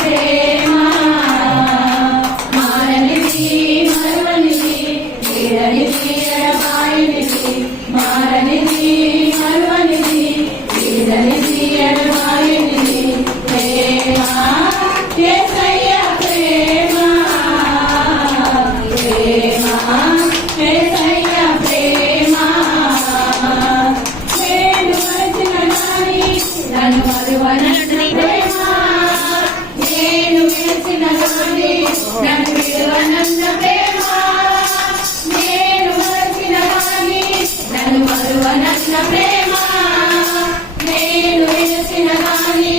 ప్రేమ మారనిది మరువనిది వీడనిది ఎడబాయనిది మారనిది మరువనిది వీడనిది ఎడబాయనిది ప్రేమ యేసయ్య ప్రేమ ప్రేమ యేసయ్య ప్రేమ నేను మరచిన గాని నన్ను మరువనని ప్రేమ నేను విడిచిన గాని నన్ను విడువనన్న ప్రేమ నేను మరచిన గాని నన్ను మరువనన్న ప్రేమ నేను విడిచిన గాని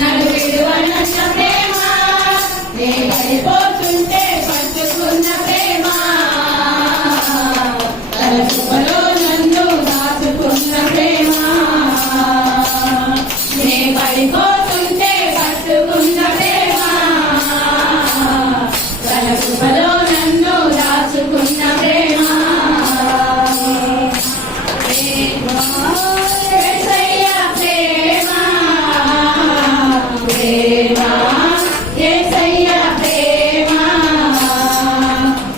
నన్ను విడువనన్న ప్రేమ నేను వెళ్ళిపోతుంటే పట్టుకున్న ప్రేమ తన కృపలో నన్ను దాచుకున్న ప్రేమ నే పడిపోతుంటే పట్టుకున్న ప్రేమ తన కృపలో నన్ను దాచుకున్న ప్రేమ యేసయ్య ప్రేమ ప్రేమ యేసయ్య ప్రేమ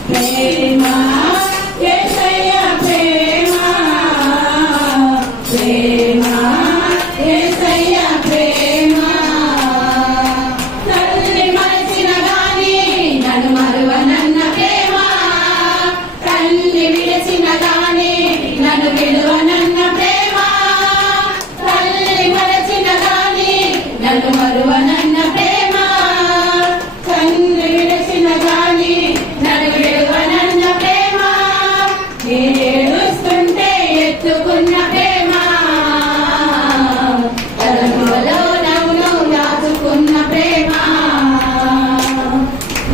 ప్రేమ యేసయ్య ప్రేమ ప్రేమ యేసయ్య ప్రేమ తల్లి మరచిన గాని నన్ను మరువనన్న ప్రేమ తల్లి విడిచిన గాని నన్ను విడువనన్న ప్రేమ తల్లి మరచిన గాని నన్ను మరువనన్న ప్రేమ తల్లి విడిచిన గాని నన్ను విడువనన్న ప్రేమ ఏడుస్తుంటే ఎత్తుకున్న ప్రేమ తలములో నవ్వును దాచుకున్న ప్రేమ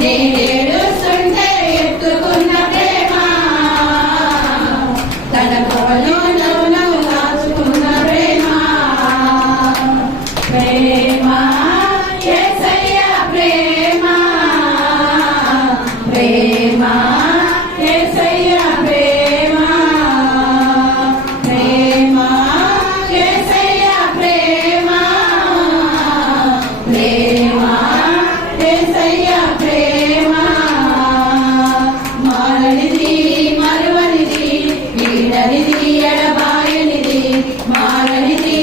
నేనేడుస్తుంటే ఎత్తుకున్న ప్రేమ తన కవలో నవ్వును దాచుకున్న ప్రేమ ప్రేమ యేసయ్య ప్రేమ ప్రేమ యేసయ్య ప్రేమ ప్రేమ యేసయ్య ప్రేమ ప్రేమ యేసయ్య ప్రేమ మారనిది మరువనిది వీడనిది ఎడబాయనిది మారనిది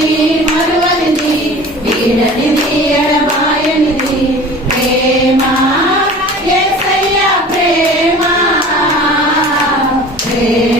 మరువనిది వీడనిది ఎడబాయనిది ప్రేమ యేసయ్య ప్రేమ ప్రేమ